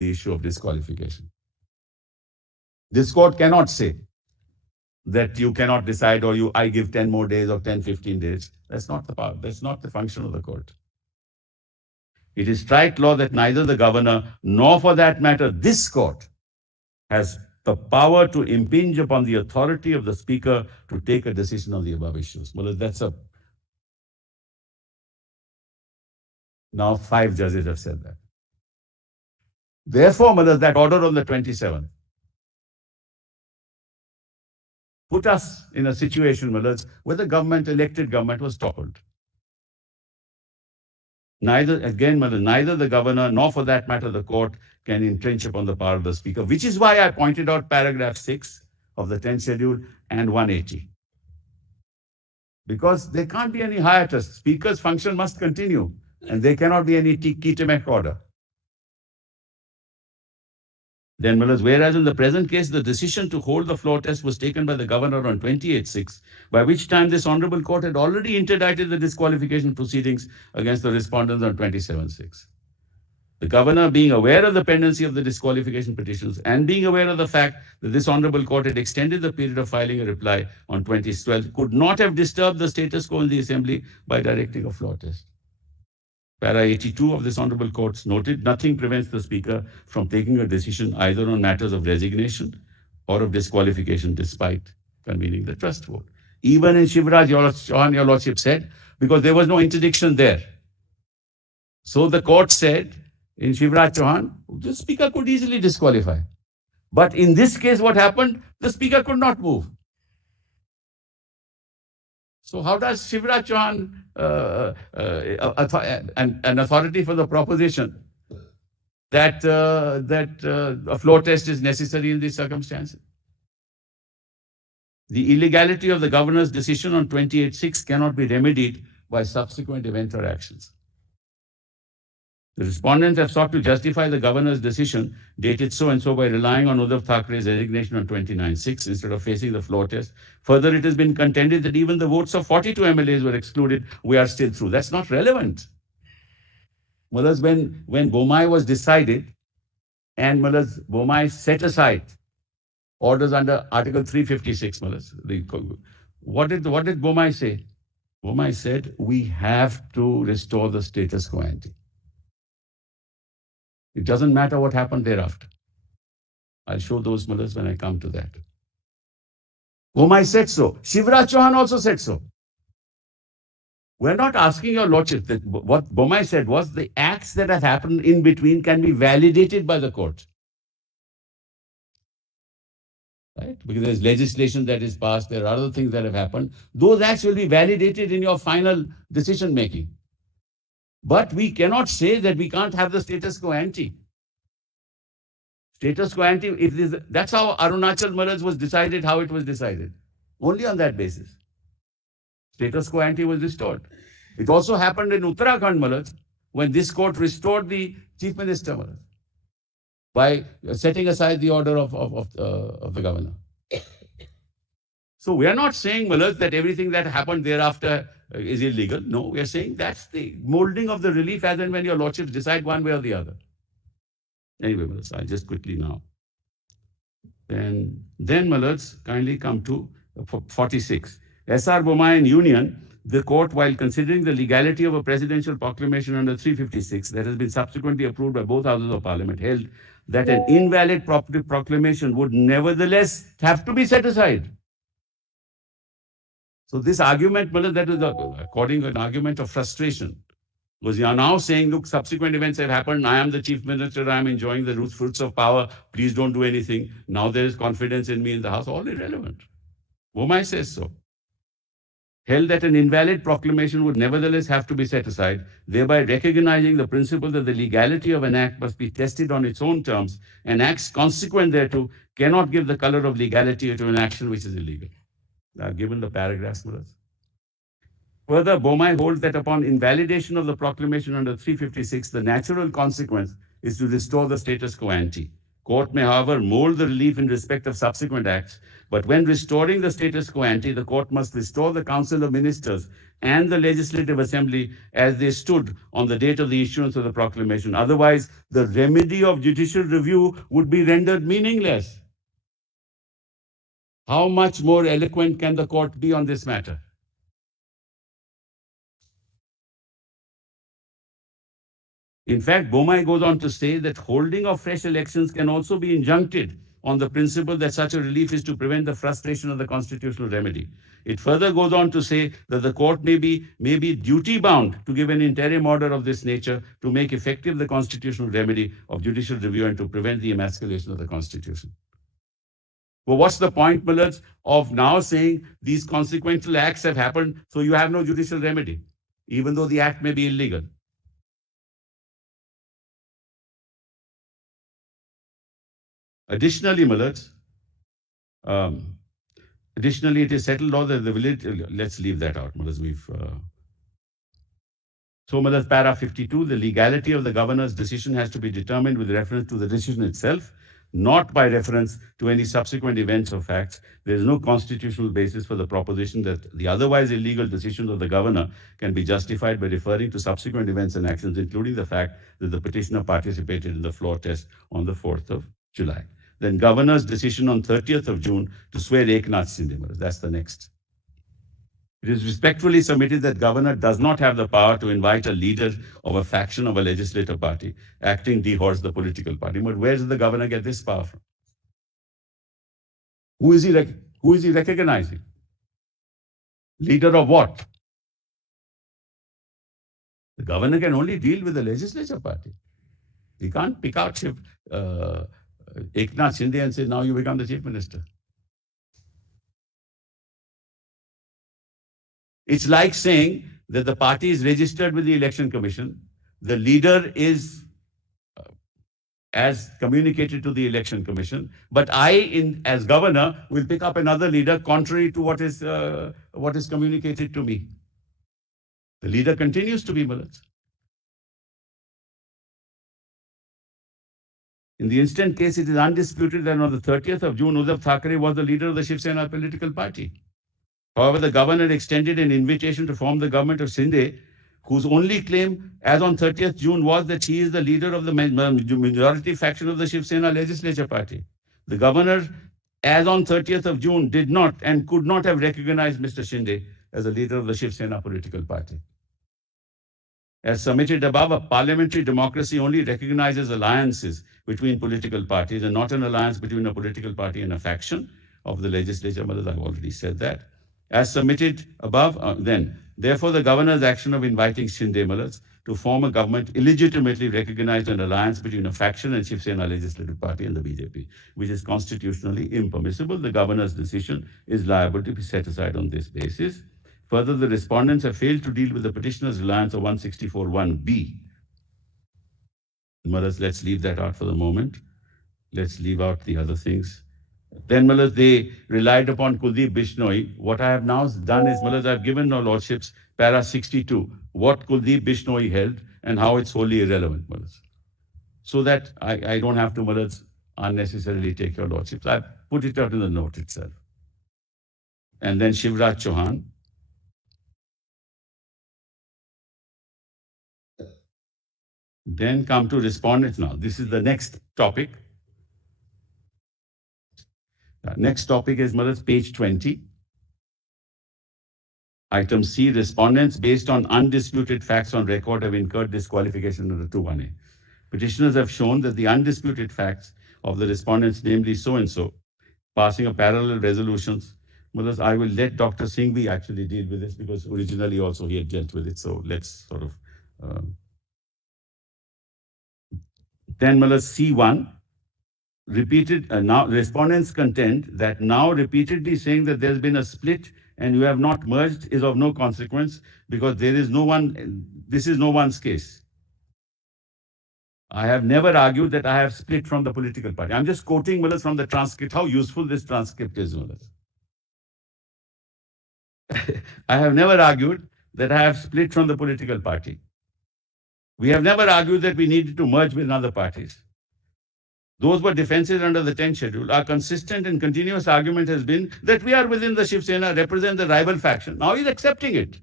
the issue of disqualification. This court cannot say that you cannot decide or I give 10 more days or 10, 15 days. That's not the power. That's not the function of the court. It is straight law that neither the governor nor, for that matter, this court has the power to impinge upon the authority of the speaker to take a decision on the above issues. Well, that's a now 5 judges have said that. Therefore, that order on the 27th put us in a situation, where the elected government was toppled. Neither the governor nor, for that matter, the court can entrench upon the power of the speaker, which is why I pointed out paragraph 6 of the 10th schedule and 180. Because there can't be any hiatus. Speaker's function must continue, and there cannot be any Kitemek order. Then, whereas in the present case, the decision to hold the floor test was taken by the governor on 28/6, by which time this honorable court had already interdicted the disqualification proceedings against the respondents on 27/6. The governor, being aware of the pendency of the disqualification petitions and being aware of the fact that this honorable court had extended the period of filing a reply on 2012, could not have disturbed the status quo in the assembly by directing a floor test. Para 82 of this honorable court noted, nothing prevents the speaker from taking a decision either on matters of resignation or of disqualification despite convening the trust vote. Even in Shivraj Chauhan, your lordship said, because there was no interdiction there. So the court said in Shivraj Chauhan, the speaker could easily disqualify. But in this case, what happened? The speaker could not move. So how does Shivraj Chauhan, an authority for the proposition that a floor test is necessary in these circumstances? The illegality of the governor's decision on 28/6 cannot be remedied by subsequent event or actions. The respondents have sought to justify the governor's decision dated so and so by relying on Uddhav Thackeray's resignation on 29/6 instead of facing the floor test. Further, it has been contended that even the votes of 42 MLAs were excluded. We are still through. That's not relevant. When Bomai was decided and Bomai set aside orders under Article 356, what did Bomai say? Bomai said, we have to restore the status quo ante. It doesn't matter what happened thereafter. I'll show those mullahs when I come to that. Bomai said so. Shivraj Chauhan also said so. We're not asking your lordship that what Bomai said was the acts that have happened in between can be validated by the court. Right? Because there's legislation that is passed, there are other things that have happened. Those acts will be validated in your final decision making. But we cannot say that we can't have the status quo ante. Status quo ante, that's how Arunachal Maharaj was decided, how it was decided. Only on that basis. Status quo ante was restored. It also happened in Uttarakhand Maharaj when this court restored the Chief Minister Maharaj by setting aside the order of the governor. So we are not saying, Maharaj, that everything that happened thereafter is illegal. No, we are saying that's the molding of the relief as and when your lordships decide one way or the other. Anyway, Maharaj, I'll just quickly now. Then Maharaj, kindly come to 46. S.R. Bomai and Union, the court, while considering the legality of a presidential proclamation under 356 that has been subsequently approved by both houses of parliament, held that an invalid proclamation would nevertheless have to be set aside. So this argument, that is according to an argument of frustration, because you are now saying, look, subsequent events have happened. I am the chief minister. I am enjoying the fruits of power. Please don't do anything. Now there is confidence in me in the house. All irrelevant. Bomai says so. Held that an invalid proclamation would nevertheless have to be set aside, thereby recognizing the principle that the legality of an act must be tested on its own terms, and acts consequent thereto cannot give the color of legality to an action which is illegal. I've given the paragraphs, Maharaj. Further, Bomai holds that upon invalidation of the proclamation under 356, the natural consequence is to restore the status quo ante. Court may, however, mold the relief in respect of subsequent acts, but when restoring the status quo ante, the court must restore the Council of Ministers and the Legislative Assembly as they stood on the date of the issuance of the proclamation. Otherwise, the remedy of judicial review would be rendered meaningless. How much more eloquent can the court be on this matter? In fact, Bomai goes on to say that holding of fresh elections can also be injuncted on the principle that such a relief is to prevent the frustration of the constitutional remedy. It further goes on to say that the court may be duty bound to give an interim order of this nature to make effective the constitutional remedy of judicial review and to prevent the emasculation of the constitution. Well, what's the point, Millets, of now saying these consequential acts have happened, so you have no judicial remedy, even though the act may be illegal? Additionally, Millets, um, additionally, it is settled law that the village. Let's leave that out, Millets. So, Millets, para 52, the legality of the governor's decision has to be determined with reference to the decision itself, not by reference to any subsequent events or facts. There is no constitutional basis for the proposition that the otherwise illegal decisions of the governor can be justified by referring to subsequent events and actions, including the fact that the petitioner participated in the floor test on the 4th of July. Then governor's decision on 30th of June to swear Eknath Shinde. That's the next. It is respectfully submitted that governor does not have the power to invite a leader of a faction of a legislative party acting dehorse the political party. But where does the governor get this power from? Who is he recognizing? Leader of what? The governor can only deal with the legislature party. He can't pick out Shiv, Eknath Shinde and say, now you become the chief minister. It's like saying that the party is registered with the election commission. The leader is as communicated to the election commission, but as governor, will pick up another leader contrary to what is communicated to me. The leader continues to be Mullah. In the instant case, it is undisputed that on the 30th of June, Uddhav Thackeray was the leader of the Shiv Sena political party. However, the governor extended an invitation to form the government of Shinde, whose only claim as on 30th June was that he is the leader of the majority faction of the Shiv Sena legislature party. The governor, as on 30th of June, did not and could not have recognized Mr. Shinde as a leader of the Shiv Sena political party. As submitted above, a parliamentary democracy only recognizes alliances between political parties and not an alliance between a political party and a faction of the legislature. I've already said that. As submitted above, therefore, the governor's action of inviting Shinde Mullahs to form a government illegitimately recognized an alliance between a faction and Shiv Sena legislative party and the BJP, which is constitutionally impermissible. The governor's decision is liable to be set aside on this basis. Further, the respondents have failed to deal with the petitioner's reliance on 164(1)(b). Mullahs, let's leave that out for the moment. Let's leave out the other things. Then, Mullahs, they relied upon Kuldeep Bishnoi. What I have now done is, Mullahs, I've given our lordships para 62, what Kuldeep Bishnoi held and how it's wholly irrelevant, Mullahs. So that I don't have to, Mullahs, unnecessarily take your lordships. I've put it out in the note itself. And then Shivraj Chauhan. Then come to respondents now. This is the next topic. Next topic is, Mullahs, page 20. Item C, respondents based on undisputed facts on record have incurred disqualification under 2(1)(a). Petitioners have shown that the undisputed facts of the respondents, namely so-and-so, passing a parallel resolutions. Mullahs, I will let Dr. Singhvi actually deal with this because originally also he had dealt with it. So let's sort of... Then, Mullahs, C1, now respondents contend that now repeatedly saying that there's been a split and you have not merged is of no consequence because this is no one's case. I have never argued that I have split from the political party. I'm just quoting, Mullahs, from the transcript, how useful this transcript is, Mullahs. I have never argued that I have split from the political party. We have never argued that we needed to merge with other parties. those were defenses under the 10th schedule. Our consistent and continuous argument has been that we are within the Shiv Sena, represent the rival faction. Now he's accepting it,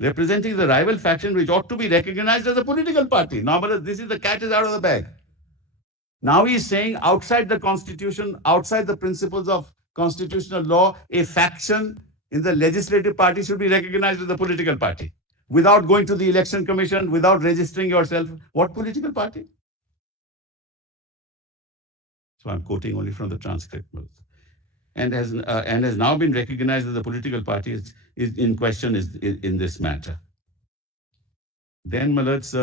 representing the rival faction which ought to be recognized as a political party. Now, but this is the cat is out of the bag. Now he's saying outside the constitution, outside the principles of constitutional law, a faction in the legislative party should be recognized as a political party. Without going to the election commission, without registering yourself, what political party? So I'm quoting only from the transcript. And has now been recognized as a political party is in question is in this matter. Then, Malat's,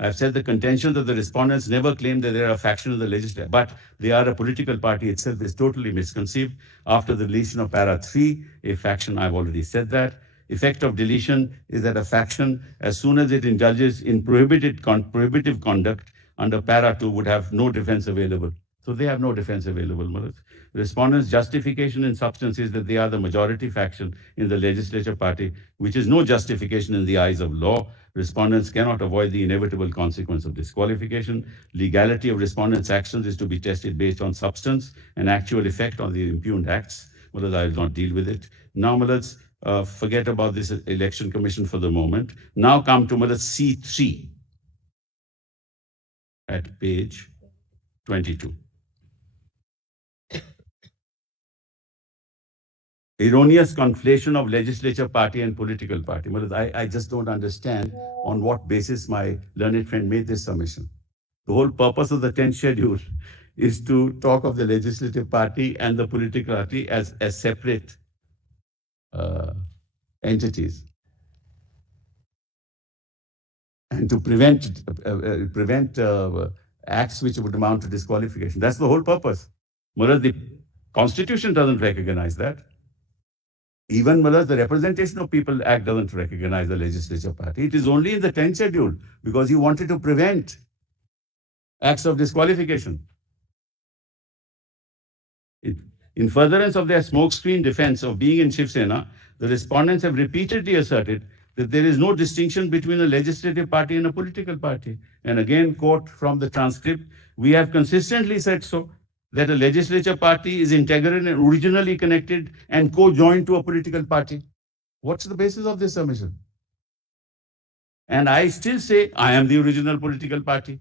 I've said the contention that the respondents never claimed that they are a faction in the legislature, but they are a political party itself is totally misconceived. After the deletion of para 3, a faction, I've already said that. Effect of deletion is that a faction, as soon as it indulges in prohibitive conduct under para 2, would have no defense available. So they have no defense available. Respondents' justification in substance is that they are the majority faction in the legislature party, which is no justification in the eyes of law. Respondents cannot avoid the inevitable consequence of disqualification. Legality of respondents' actions is to be tested based on substance and actual effect on the impugned acts. Well, I will not deal with it. Now, let's forget about this election commission for the moment. Now come to C3 at page 22. Erroneous conflation of legislature party and political party. Well, I just don't understand on what basis my learned friend made this submission. The whole purpose of the 10th schedule is to talk of the legislative party and the political party as separate entities, and to prevent acts which would amount to disqualification. That's the whole purpose. Whereas the Constitution doesn't recognize that. Even the Representation of People Act doesn't recognize the legislature party. It is only in the 10th schedule because he wanted to prevent acts of disqualification. In furtherance of their smokescreen defense of being in Shiv Sena, the respondents have repeatedly asserted that there is no distinction between a legislative party and a political party. And again, quote from the transcript, we have consistently said so, that a legislature party is integral and originally connected and co-joined to a political party. What's the basis of this submission? And I still say I am the original political party.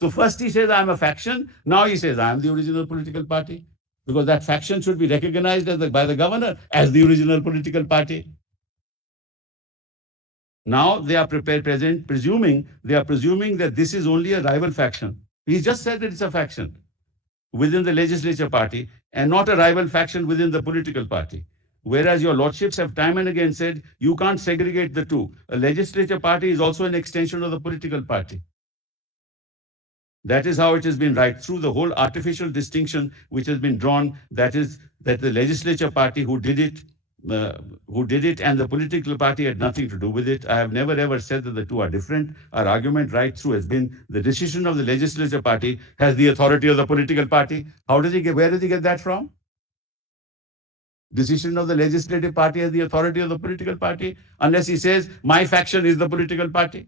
So first he says I'm a faction. Now he says I am the original political party, because that faction should be recognized by the governor as the original political party. Now they are presuming that this is only a rival faction. He just said that it's a faction within the legislature party and not a rival faction within the political party. Whereas your lordships have time and again said you can't segregate the two. A legislature party is also an extension of the political party. That is how it has been right through the whole artificial distinction which has been drawn. That is that the legislature party who did it and the political party had nothing to do with it. I have never ever said that the two are different. Our argument right through has been the decision of the legislature party has the authority of the political party. Where does he get that from? Decision of the legislative party has the authority of the political party, unless he says my faction is the political party.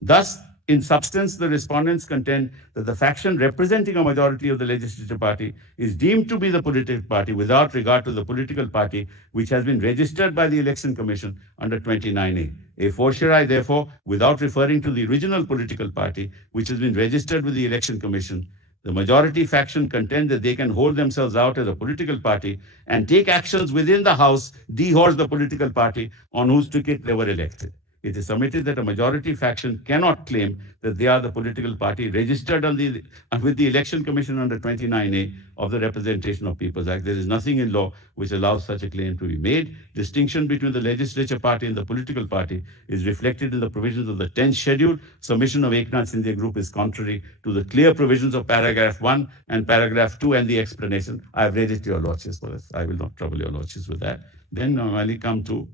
Thus, in substance, the respondents contend that the faction representing a majority of the legislative party is deemed to be the political party without regard to the political party which has been registered by the Election Commission under 29A. A fortiori, therefore, without referring to the original political party which has been registered with the Election Commission, the majority faction contend that they can hold themselves out as a political party and take actions within the House, dehorse the political party on whose ticket they were elected. It is submitted that a majority faction cannot claim that they are the political party registered with the Election Commission under 29A of the Representation of People's Act. There is nothing in law which allows such a claim to be made. Distinction between the legislature party and the political party is reflected in the provisions of the 10th schedule. Submission of Eknath India Group is contrary to the clear provisions of paragraph 1 and paragraph 2 and the explanation. I have read it to your lordships for this. I will not trouble your lordships with that. Then I come to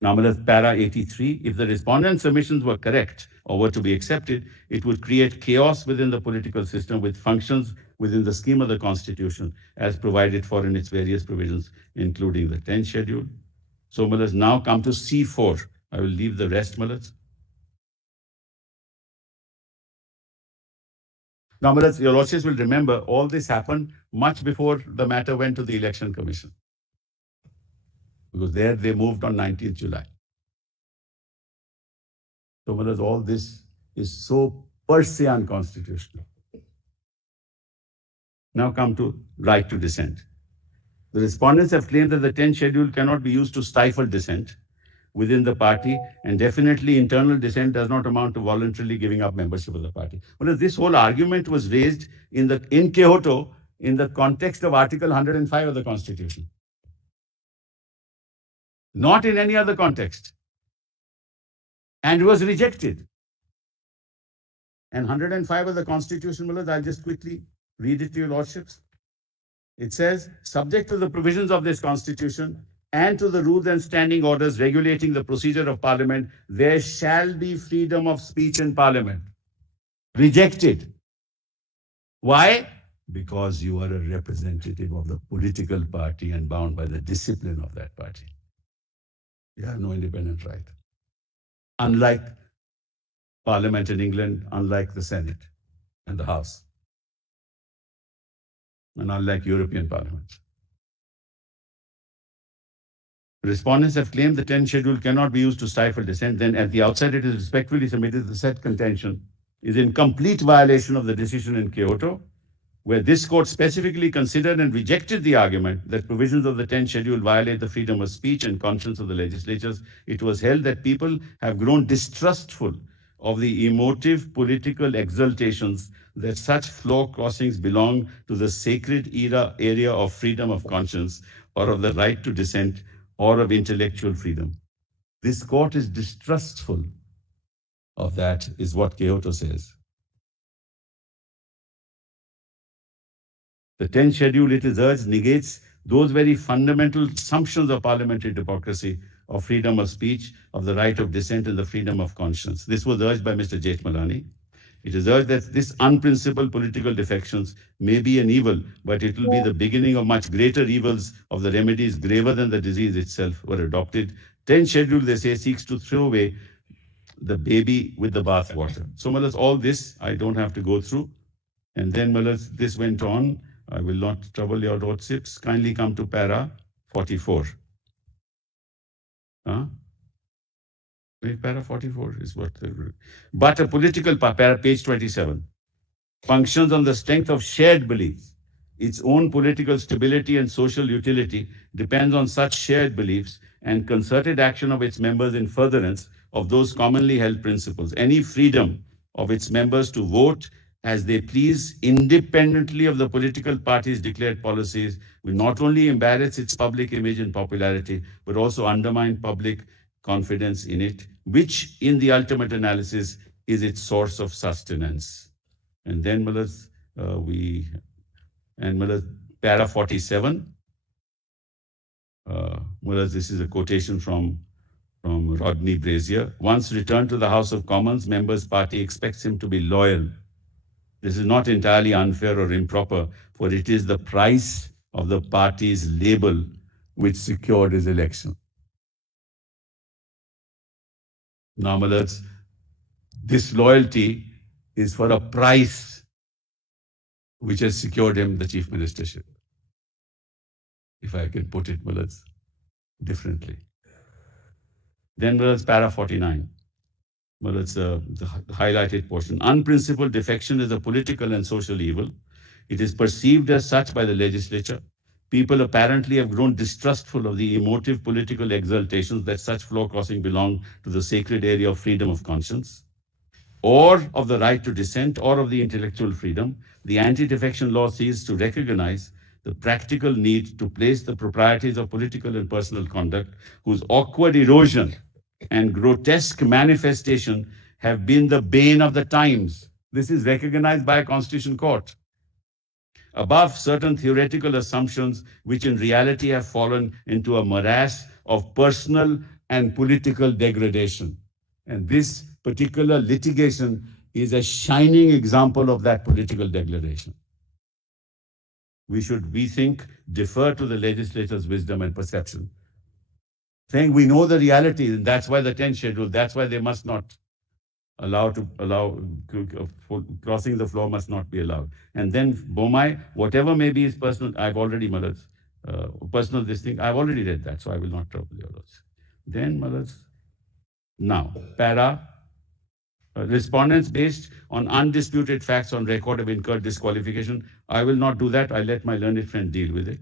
Nominal para 83, if the respondent submissions were correct or were to be accepted, it would create chaos within the political system with functions within the scheme of the Constitution as provided for in its various provisions, including the 10th schedule. So, Mullahs, now come to C4. I will leave the rest, Mullahs. Now, Mullahs, your lordships will remember all this happened much before the matter went to the Election Commission, because there they moved on 19th July. So, Mullahs, all this is so per se unconstitutional. Now come to right to dissent. The respondents have claimed that the 10th schedule cannot be used to stifle dissent within the party, and definitely internal dissent does not amount to voluntarily giving up membership of the party. Well, this whole argument was raised in Kyoto in the context of Article 105 of the Constitution, not in any other context, and was rejected. And 105 of the Constitution, I'll just quickly read it to your lordships. It says, subject to the provisions of this Constitution and to the rules and standing orders regulating the procedure of Parliament, there shall be freedom of speech in Parliament. Rejected. Why? Because you are a representative of the political party and bound by the discipline of that party. You have no independent right. Unlike Parliament in England, unlike the Senate and the House, and unlike European Parliament. Respondents have claimed the 10th schedule cannot be used to stifle dissent. Then at the outset, it is respectfully submitted that the said contention is in complete violation of the decision in Kyoto, where this court specifically considered and rejected the argument that provisions of the 10th schedule violate the freedom of speech and conscience of the legislatures. It was held that people have grown distrustful of the emotive political exultations that such floor crossings belong to the sacred area of freedom of conscience or of the right to dissent or of intellectual freedom. This court is distrustful of that, is what Kyoto says. The 10th schedule, it is urged, negates those very fundamental assumptions of parliamentary democracy, of freedom of speech, of the right of dissent, and the freedom of conscience. This was urged by Mr. Jethmalani. It is urged that this unprincipled political defections may be an evil, but it will be the beginning of much greater evils, of the remedies graver than the disease itself were adopted. 10th schedule, they say, seeks to throw away the baby with the bathwater. So, Mullahs, all this I don't have to go through. And then, Mullahs, this went on. I will not trouble your lordships. Kindly come to para 44. Para 44 is what. But a political para, page 27, functions on the strength of shared beliefs. Its own political stability and social utility depends on such shared beliefs and concerted action of its members in furtherance of those commonly held principles. Any freedom of its members to vote as they please, independently of the political party's declared policies, will not only embarrass its public image and popularity, but also undermine public confidence in it, which in the ultimate analysis is its source of sustenance. And then, Mullahs, Mullahs, para 47. Mullahs, this is a quotation from Rodney Brazier. Once returned to the House of Commons, members' party expects him to be loyal. This is not entirely unfair or improper, for it is the price of the party's label which secured his election. Now, Mullahs, this loyalty is for a price which has secured him the chief ministership. If I can put it, Mullahs, differently. Then, Mullahs, para 49. Mullahs, the highlighted portion. Unprincipled defection is a political and social evil. It is perceived as such by the legislature. People apparently have grown distrustful of the emotive political exultations that such floor crossing belong to the sacred area of freedom of conscience, or of the right to dissent, or of the intellectual freedom. The anti-defection law seeks to recognize the practical need to place the proprieties of political and personal conduct, whose awkward erosion and grotesque manifestation have been the bane of the times. This is recognized by a constitution court. Above certain theoretical assumptions, which in reality have fallen into a morass of personal and political degradation. And this particular litigation is a shining example of that political degradation. we should, we think, defer to the legislature's wisdom and perception. Saying we know the reality, and that's why the 10th schedule, that's why they must not allow crossing the floor must not be allowed. And then Bomai, whatever may be his personal, I've already Malas, personal this thing, I've already read that, so I will not trouble you. Then Malas, now para respondents based on undisputed facts on record of incurred disqualification. I will not do that. I let my learned friend deal with it.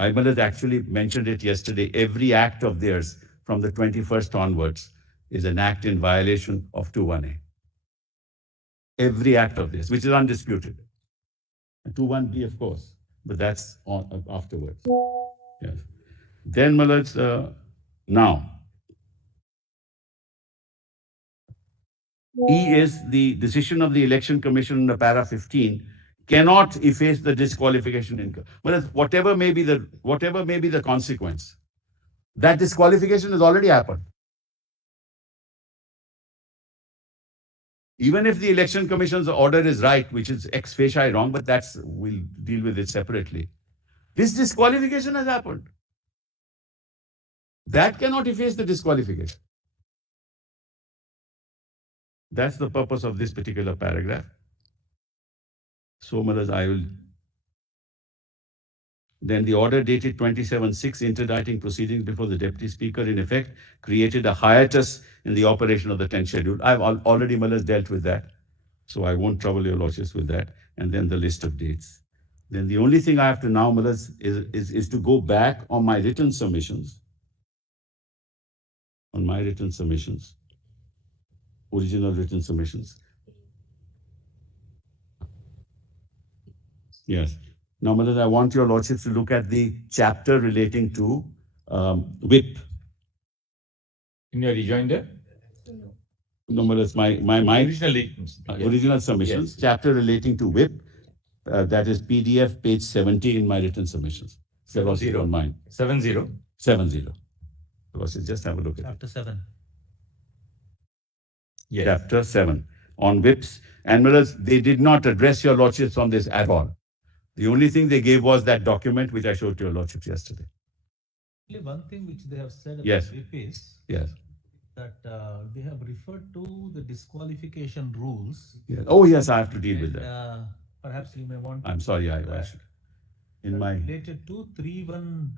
Malas actually mentioned it yesterday. Every act of theirs from the 21st onwards is an act in violation of 21A. Every act of this, which is undisputed. 21B, of course, but that's on afterwards. Yes. Then, Malaj, now, E is the decision of the Election Commission under para 15 cannot efface the disqualification income. Malaj, whatever may be the consequence, that disqualification has already happened. Even if the Election Commission's order is right, which is ex facie wrong, but we'll deal with it separately. This disqualification has happened. That cannot efface the disqualification. That's the purpose of this particular paragraph. So, Malas, I will. Then the order dated 27/6 interdicting proceedings before the Deputy Speaker, in effect, created a hiatus in the operation of the 10th schedule. I've already, Malas, dealt with that. So I won't trouble your lordships with that. And then the list of dates. Then the only thing I have to now, Malas, is to go back on my written submissions. On my written submissions. Original written submissions. Yes. Now, Malas, I want your lordships to look at the chapter relating to whip. In your rejoinder? No, Malas, my original submissions, yes. Chapter relating to whip. That is PDF page 70 in my written submissions. 70 on mine. 70. 70. Just have a look at Chapter 7. Yes. Chapter 7 on whips. And Malas, they did not address your lordships on this at all. The only thing they gave was that document which I showed to your lordships yesterday. Only one thing which they have said about Yes. whip is Yes. that they have referred to the disqualification rules. Yes. Oh, yes, I have to deal with that. Perhaps you may want. I'm sorry, I should. In my related to 3-1.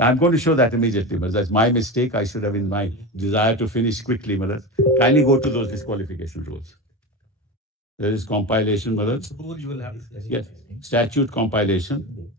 I'm going to show that immediately, Malas. That's my mistake. I should have, in my desire to finish quickly, Malas. Kindly go to those disqualification rules. There is compilation, Malas. Rule you will have. Yes. Statute compilation.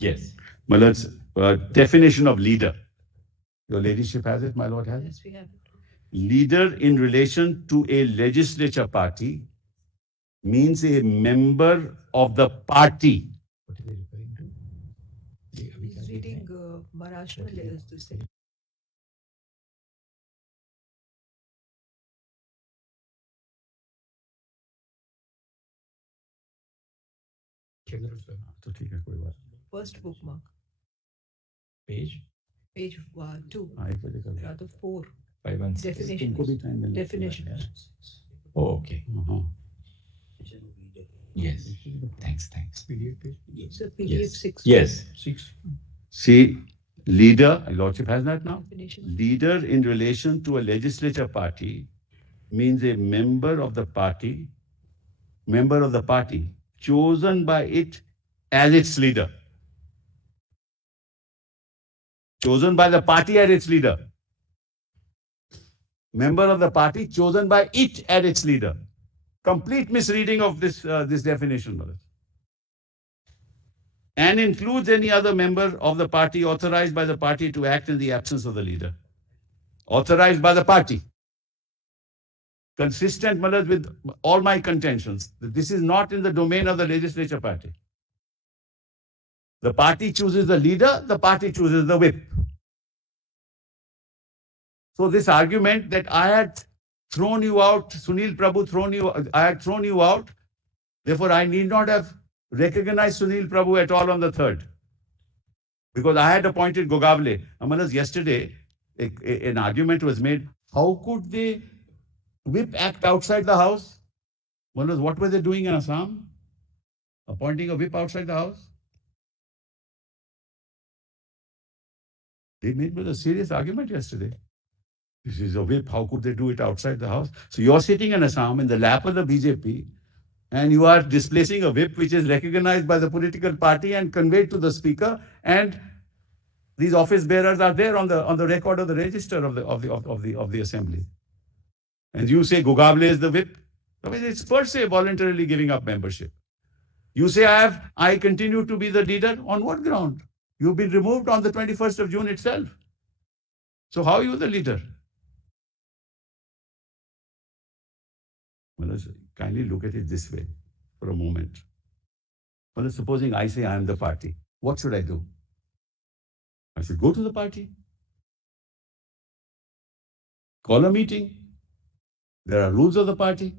Yes. Malas, definition of leader. Your ladyship has it, my lord has it? Yes, we have it. Leader in relation to a legislature party means a member of the party. What are they referring to? He's reading Maharashtra is the same. तो ठीक है कोई बात नहीं. First bookmark, Page page 2, हाँ, एक बजे कर. rather 4. 516. तुमको भी time मिल जाएगा. Definition. Oh, okay. हाँ. Yes. Thanks. So PDF Yes. 6. Yes. 6. See, leader, lordship has that now. Definition. Leader in relation to a legislature party means a member of the party chosen by it as its leader. Chosen by the party as its leader. Member of the party chosen by it as its leader. Complete misreading of this definition, Maharaj. And includes any other member of the party authorized by the party to act in the absence of the leader. Authorized by the party. Consistent, Maharaj, with all my contentions. That this is not in the domain of the legislature party. The party chooses the leader, the party chooses the whip. So this argument that I had thrown you out, Sunil Prabhu I had thrown you out, therefore I need not have recognized Sunil Prabhu at all on the third. Because I had appointed Gogavle. Amalas, yesterday, an argument was made, how could they whip act outside the house? Amalas, what were they doing in Assam? Appointing a whip outside the house? They made a serious argument yesterday. This is a whip. How could they do it outside the house? So you're sitting in Assam in the lap of the BJP, and you are displacing a whip which is recognized by the political party and conveyed to the speaker. And these office bearers are there on the record of the register of the assembly. And you say Gugable is the whip. I mean, it's per se voluntarily giving up membership. You say I continue to be the leader. On what ground? You've been removed on the 21st of June itself. So how are you the leader? Well, kindly look at it this way for a moment. Well, supposing I say I am the party, what should I do? I should go to the party, call a meeting. There are rules of the party.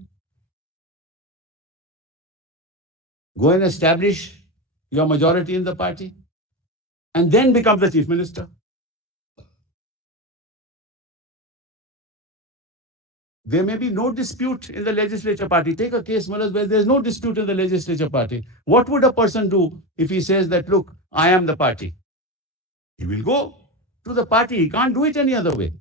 Go and establish your majority in the party, and then become the chief minister. There may be no dispute in the legislature party. Take a case, Malas, where there's no dispute in the legislature party. What would a person do if he says that, look, I am the party? He will go to the party. He can't do it any other way.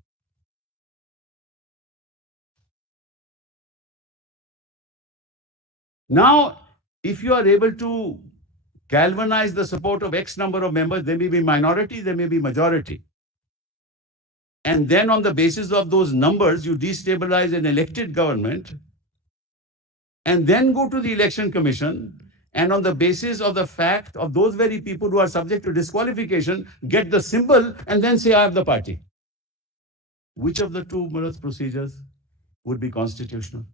Now, if you are able to galvanize the support of X number of members, there may be minority, there may be majority. And then on the basis of those numbers, you destabilize an elected government and then go to the election commission, and on the basis of the fact of those very people who are subject to disqualification, get the symbol and then say, I have the party. Which of the two procedures would be constitutional?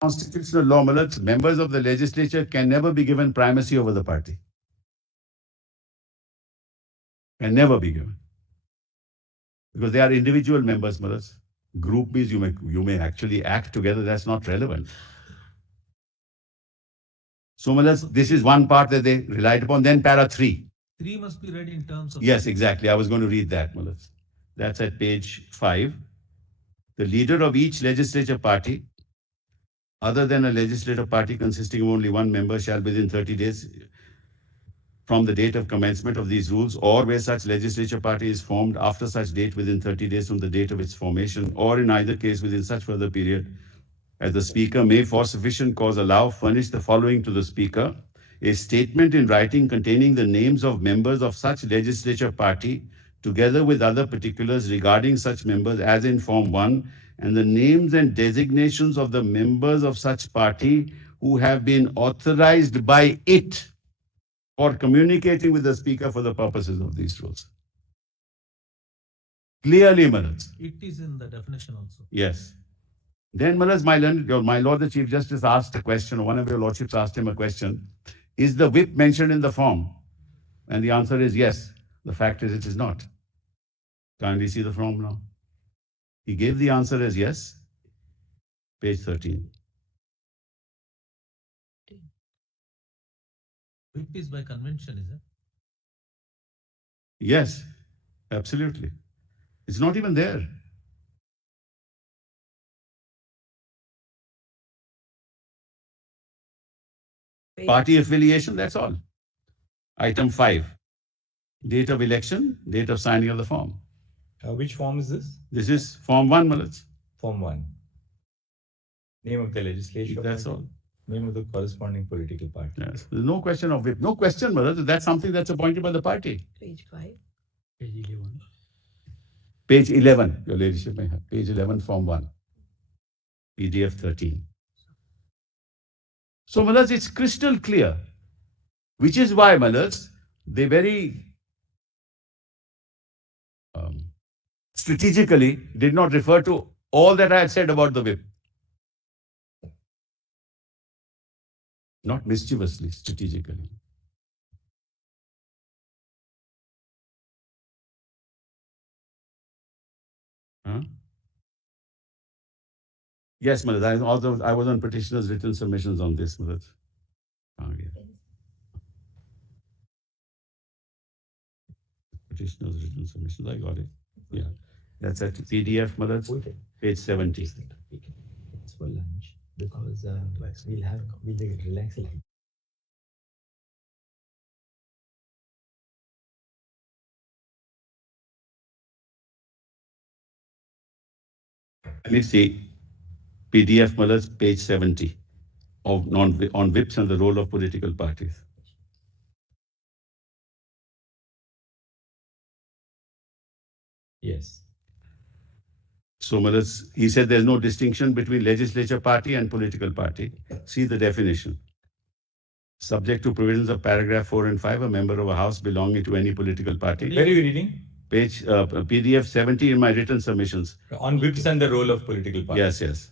Constitutional law, members of the legislature can never be given primacy over the party. Can never be given. Because they are individual members, Malas. Group means you may actually act together, that's not relevant. So, Malas, this is one part that they relied upon. Then para 3. 3 must be read in terms of... Yes, exactly. I was going to read that, Malas. That's at page 5. The leader of each legislature party, other than a legislative party consisting of only one member, shall within 30 days from the date of commencement of these rules, or where such legislature party is formed after such date within 30 days from the date of its formation, or in either case within such further period, as the Speaker may for sufficient cause allow, furnish the following to the Speaker: a statement in writing containing the names of members of such legislature party, together with other particulars regarding such members as in Form 1, and the names and designations of the members of such party who have been authorized by it for communicating with the Speaker for the purposes of these rules. Clearly, Maharaj. It is in the definition also. Yes. Then, Maharaj, my Lord the Chief Justice asked a question, or one of your lordships asked him a question. is the whip mentioned in the form? And the answer is yes. The fact is it is not. Kindly see the form now. He gave the answer as yes. Page 13. Whip is by convention, is it? Yes, absolutely. It's not even there. Party affiliation, that's all. Item 5. Date of election, date of signing of the form. Which form is this? This is Form 1, Malaj. Form 1. Name of the legislature. That's party, all. Name of the corresponding political party. Yes. There's no question of whip. No question, Malaj. That's something that's appointed by the party. Page 5. Page 11. Page 11, your ladyship may have. Page 11, Form 1. PDF 13. So, Malaj, it's crystal clear. Which is why, Malaj, they very strategically did not refer to all that I had said about the whip. Not mischievously, strategically. Huh? Yes, Malaj. I was on petitioner's written submissions on this, Malaj. Oh, yeah. Petitioner's written submissions. I got it. Yeah. That's at PDF, Malaj. Page 70. It's for lunch because we'll relax a little. Let me see. PDF, Malaj, page 70 on whips and the role of political parties. Yes. So, Malaj, he said there's no distinction between legislature party and political party. See the definition. Subject to provisions of paragraph 4 and 5, a member of a house belonging to any political party. Where are you reading? Page PDF 70 in my written submissions. On whips and the role of political parties. Yes.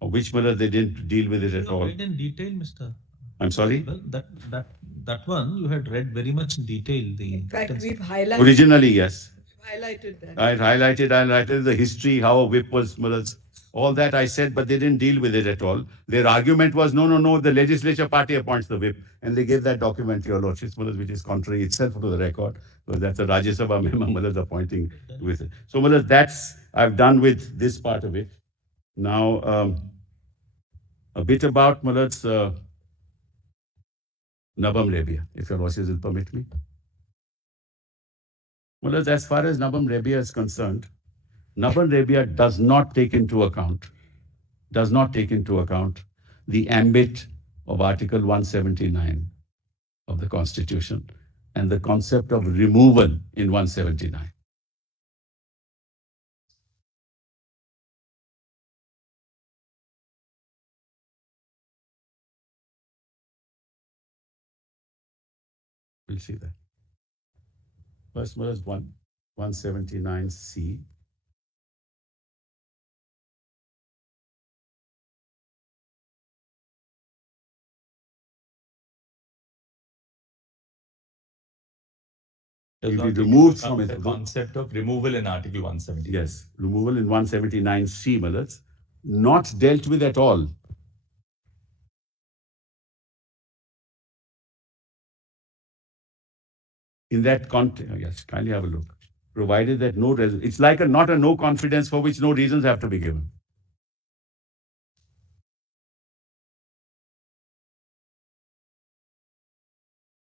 Which, Malaj, they didn't deal with it at You all. read in detail, Mr. I'm sorry? Well, that one you had read very much in detail. In fact, we've highlighted. Originally, yes. Highlighted that. I highlighted the history, how a whip was, Malaj. All that I said, but they didn't deal with it at all. Their argument was, no, the legislature party appoints the whip. And they gave that document to your lordship, Malaj, which is contrary itself to the record. Because that's a Rajya Sabha member, Malaj, appointing with it. So, Malaj, I've done with this part of it. Now, a bit about, Malaj, Nabam Rebia, if your lordship will permit me. Malaj, as far as Nabam Rebia is concerned, Nabam Rebia does not take into account the ambit of Article 179 of the Constitution and the concept of removal in 179. We'll see that. First was 179C. Does It not will be take removed into from account it. the concept of removal in Article 170. Yes, removal in 179C, Malaj, not dealt with at all. In that context, yes, kindly have a look. Provided that it's like not a no confidence for which no reasons have to be given.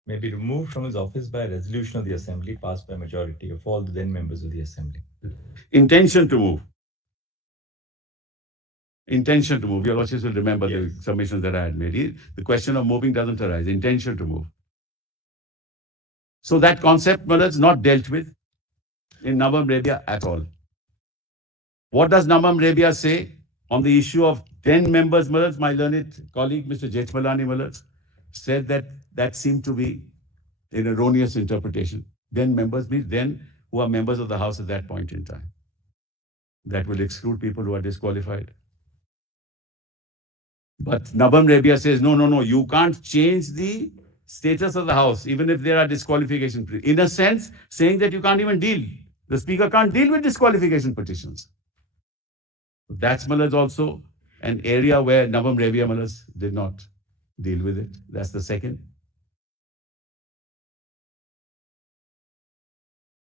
May be removed from his office by a resolution of the Assembly passed by a majority of all the then members of the Assembly. Intention to move. Your lordships will remember the submissions that I had made. The question of moving doesn't arise. Intention to move. So that concept, Malaj, is not dealt with in Nabam Rebia at all. What does Nabam Rebia say on the issue of 10 members, Malaj? My learned colleague, Mr. Jethmalani, Malaj, said that seemed to be an erroneous interpretation. 10 members means then who are members of the House at that point in time. That will exclude people who are disqualified. But Nabam Rebia says, no, you can't change the status of the House, even if there are disqualification. In a sense, saying that you can't even deal. The Speaker can't deal with disqualification petitions. That's Mullah's also an area where Navam Revia Mullahs did not deal with it. That's the second.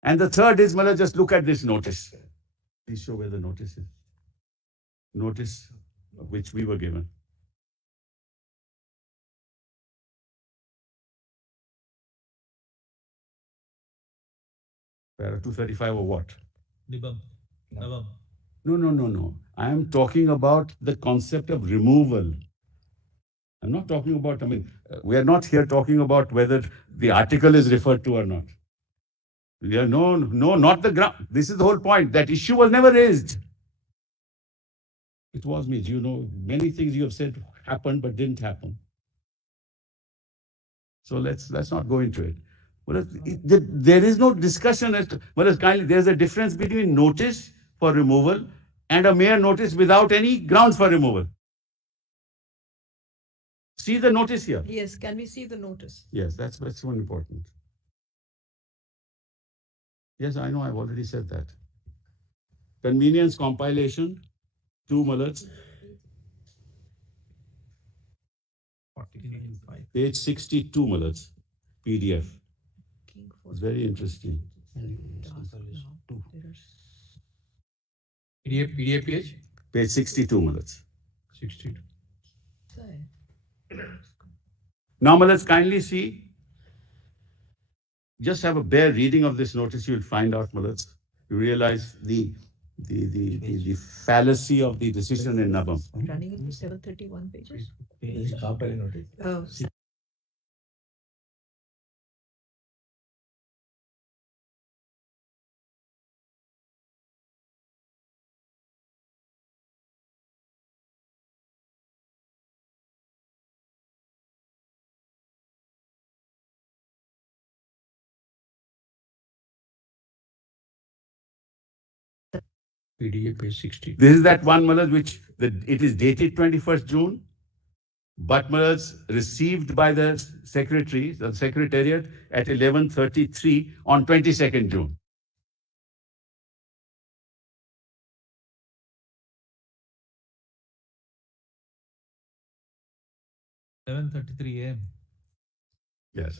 And the third is, Mullah, just look at this notice. Please show where the notice is. Notice which we were given. Para 235 or what? Nibam. Navam. No. I am talking about the concept of removal. I'm not talking about, we are not here talking about whether the article is referred to or not. We are, no, not the ground. This is the whole point. That issue was never raised. It was me. You know, many things you have said happened but didn't happen. So let's not go into it. But there is no discussion as to, well, kindly, there's a difference between notice for removal and a mere notice without any grounds for removal. See the notice here. Yes, can we see the notice? Yes, that's one important. Yes, I know, I've already said that. Convenience compilation, 2 mullahs. Page 62 mullahs, PDF. It's very interesting. PDF page? Page 62 mullahs. 62. Now, mullahs, kindly see. Just have a bare reading of this notice, you'll find out, mullahs. You realize the fallacy of the decision in Navam. Running into 731 pages. notice. PDF page 60. This is that one, mullahs, which it is dated 21st June, but mullahs received by the secretary, the secretariat at 11:33 on 22nd June. AM. Yes.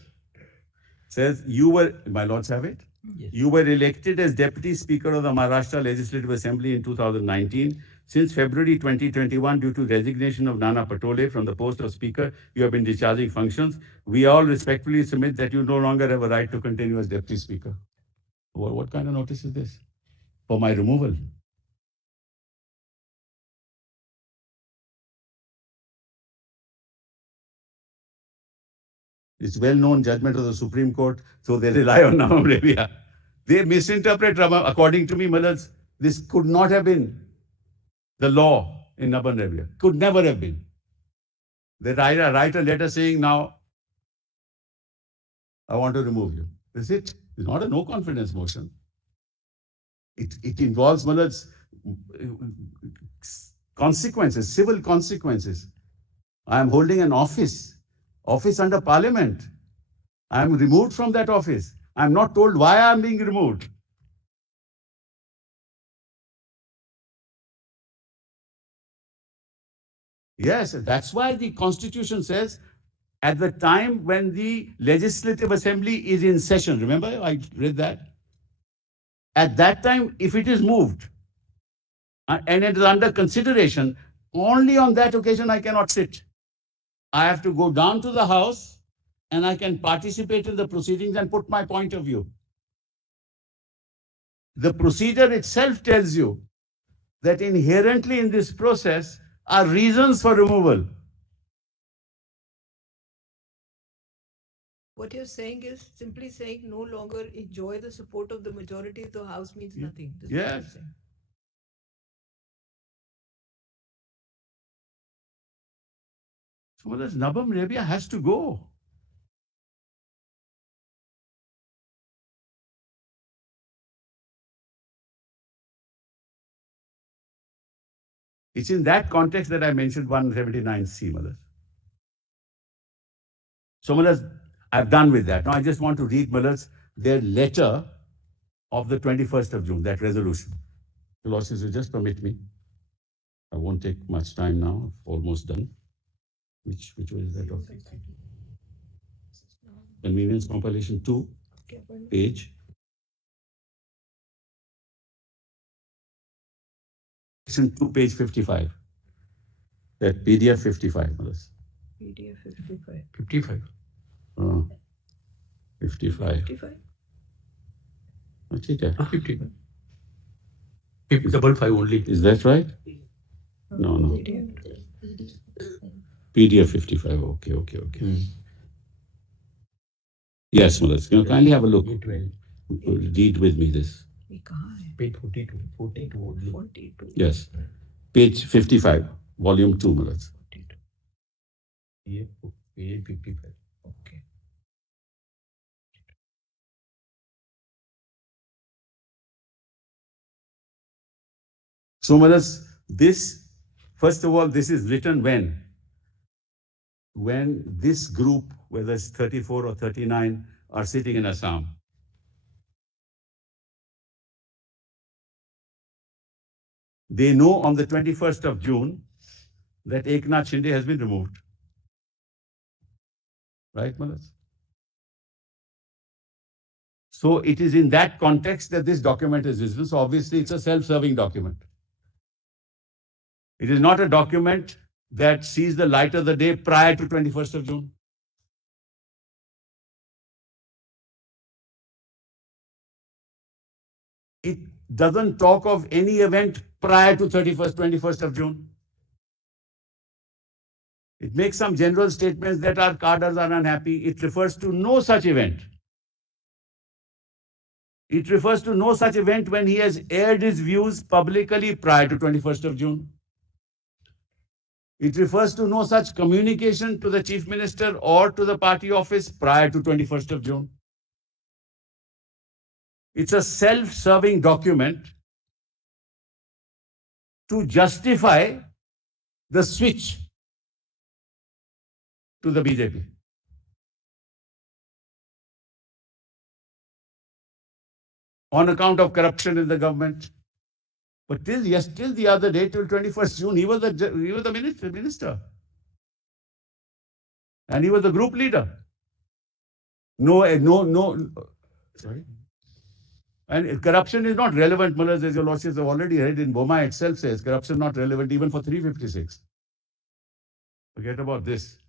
Says you were, my lords have it? Yes. You were elected as Deputy Speaker of the Maharashtra Legislative Assembly in 2019. Since February 2021, due to resignation of Nana Patole from the post of Speaker, you have been discharging functions. We all respectfully submit that you no longer have a right to continue as Deputy Speaker. What kind of notice is this? For my removal? It's well-known judgment of the Supreme Court, so they rely on Navam Revia. They misinterpret Rama. According to me, mullahs, this could not have been the law in Navam Revia. Could never have been. They write a letter saying, now, I want to remove you. That's it. It's not a no-confidence motion. It involves, mullahs, consequences, civil consequences. I am holding an office under Parliament. I am removed from that office. I am not told why I am being removed. Yes, that's why the Constitution says at the time when the Legislative Assembly is in session, remember I read that? At that time, if it is moved and it is under consideration, only on that occasion I cannot sit. I have to go down to the House and I can participate in the proceedings and put my point of view. The procedure itself tells you that inherently in this process are reasons for removal. What you're saying is simply saying no longer enjoy the support of the majority of the House means nothing. This is what you're Yes. saying. So this Navam Revia has to go. It's in that context that I mentioned 179C, Malas. So, Malas, I've done with that. Now I just want to read, Mullahs, their letter of the 21st of June, that resolution. Your Lordships, you just permit me. I won't take much time now. Almost done. Which one is that of? Convenience compilation 2, page. Section 2, page 55. That PDF 55, Mullahs. PDF 55. 55. 55. 55. Okay. 55. 55 only. Is that right? No. PDF 55. Okay. Yes, Mullahs. Can you kindly have a look? 12. Read with me this. Page 42. 42 only. 42. Yes. Page 55, volume 2, Mullahs. Yeah, page 55. Okay. So, Mullahs, this, first of all, this is written when? When this group, whether it's 34 or 39, are sitting in Assam. They know on the 21st of June that Eknath Shinde has been removed. Right, Mullahs? So it is in that context that this document is visible. So obviously it's a self-serving document. It is not a document that sees the light of the day prior to 21st of June. It doesn't talk of any event prior to 21st of June. It makes some general statements that our cadres are unhappy. It refers to no such event. It refers to no such event when he has aired his views publicly prior to 21st of June. It refers to no such communication to the Chief Minister or to the party office prior to 21st of June. It's a self-serving document to justify the switch to the BJP. On account of corruption in the government. But till the other day, till 21st June, he was the minister. And he was the group leader. Sorry. And corruption is not relevant, Mullahs, as your Lordships have already read in Boma itself says, corruption not relevant even for 356. Forget about this.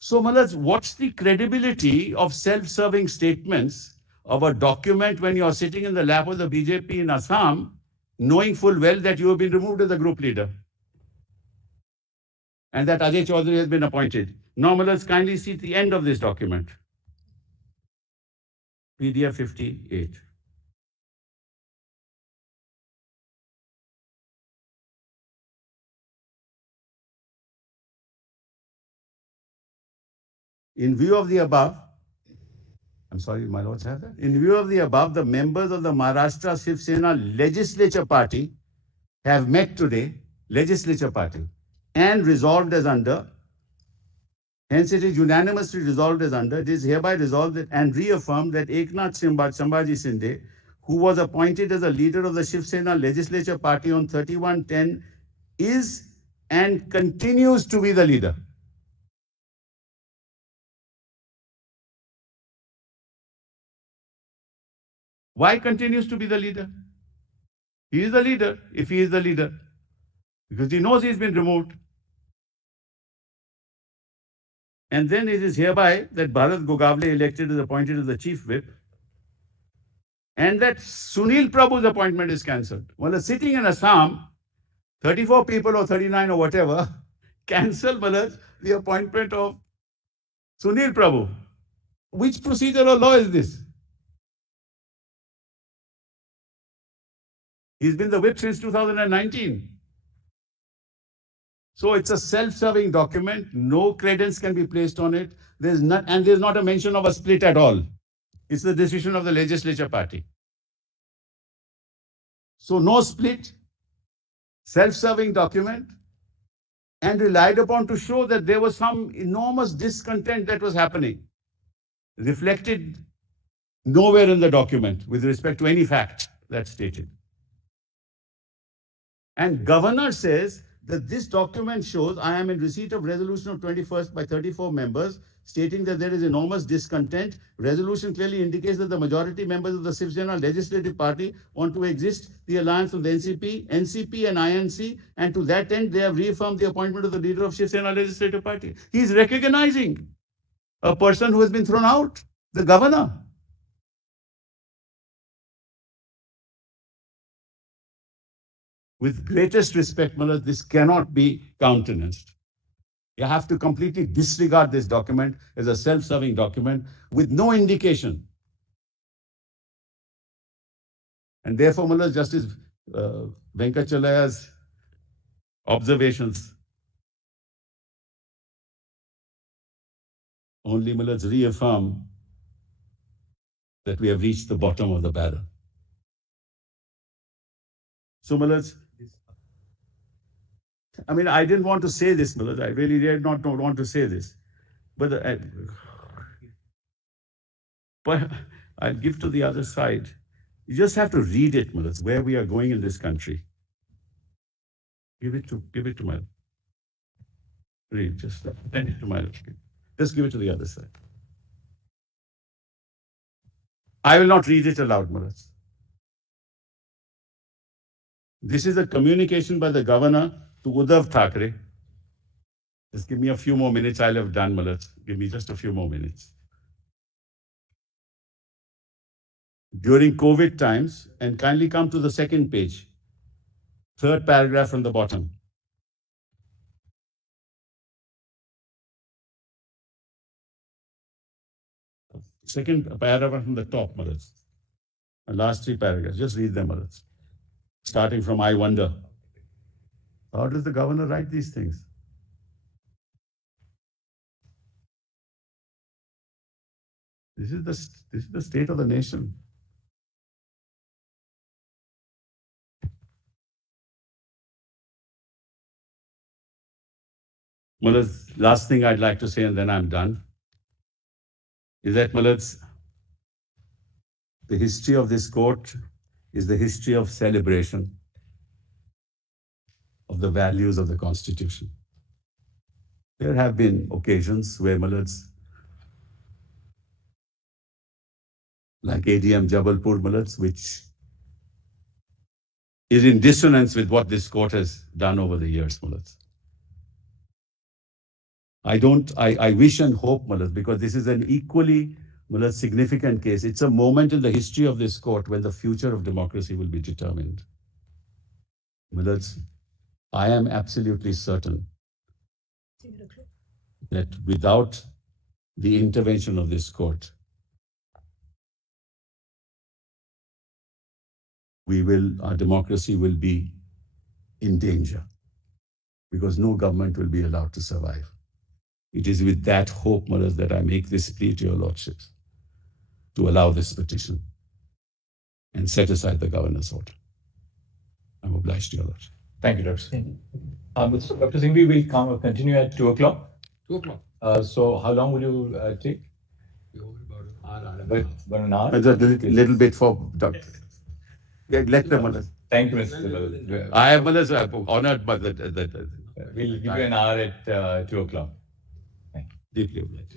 So, Mullahs, what's the credibility of self-serving statements of a document when you're sitting in the lap of the BJP in Assam, knowing full well that you have been removed as a group leader and that Ajay Chaudhary has been appointed? Now, Mullahs, kindly see the end of this document. PDF 58. In view of the above, I'm sorry, my lords have that. In view of the above, the members of the Maharashtra Shiv Sena Legislature Party have met today, Legislature Party, and resolved as under. Hence, it is unanimously resolved as under. It is hereby resolved and reaffirmed that Eknath Sambhaji Shinde, who was appointed as a leader of the Shiv Sena Legislature Party on 31/10, is and continues to be the leader. Why continues to be the leader? He is the leader, if he is the leader, because he knows he's been removed. And then it is hereby that Bharat Gogavle elected is appointed as the chief whip, and that Sunil Prabhu's appointment is cancelled. Well, sitting in Assam, 34 people or 39 or whatever, cancel the appointment of Sunil Prabhu. Which procedural law is this? He's been the whip since 2019. So it's a self-serving document. No credence can be placed on it. There's not a mention of a split at all. It's the decision of the legislature party. So no split, self-serving document, and relied upon to show that there was some enormous discontent that was happening, reflected nowhere in the document with respect to any fact that's stated. And governor says that this document shows I am in receipt of resolution of 21st by 34 members stating that there is enormous discontent. Resolution clearly indicates that the majority members of the Shiv Sena legislative party want to exist the alliance of the NCP and INC, and to that end they have reaffirmed the appointment of the leader of Shiv Sena legislative party. He is recognizing a person who has been thrown out, the governor. With greatest respect, Mullah, this cannot be countenanced. You have to completely disregard this document as a self-serving document with no indication. And therefore, Mullah, Justice Venkachalaya's observations only, Mullah, reaffirm that we have reached the bottom of the barrel. So, Mullah, I mean, I didn't want to say this, Mullah. I really did not want to say this. But I'll give to the other side. You just have to read it, Mullah, where we are going in this country. Give it to my. Read, just send it to my. Just give it to the other side. I will not read it aloud, Mullah. This is a communication by the governor to Uddhav Thackeray. Just give me a few more minutes. I'll have done, Mullah. Give me just a few more minutes. During COVID times, and kindly come to the second page, third paragraph from the bottom. Second paragraph from the top, Mullah. And last three paragraphs. Just read them, Mullah. Starting from I wonder. How does the governor write these things? This is the state of the nation. Mullah, last thing I'd like to say, and then I'm done, is that, Mullah, the history of this court is the history of celebration of the values of the Constitution. There have been occasions where, Mullah, like ADM Jabalpur, Mullah, which is in dissonance with what this court has done over the years, Mullah. I wish and hope, Mullah, because this is an equally, Mullah, significant case. It's a moment in the history of this court when the future of democracy will be determined. Mullah, I am absolutely certain that without the intervention of this court, our democracy will be in danger because no government will be allowed to survive. It is with that hope, Mullah, that I make this plea to your lordships to allow this petition and set aside the governor's order. I'm obliged to your lordship. Thank you, Dr. Singh. Dr. Singh, we will continue at 2 o'clock. 2 o'clock. So how long will you take? About an hour. A little bit for Dr. Yeah, let them, Mullah. Thank you, Mr. I am, Mullah, honored by that. We'll give you an hour at 2 o'clock. Deeply obliged.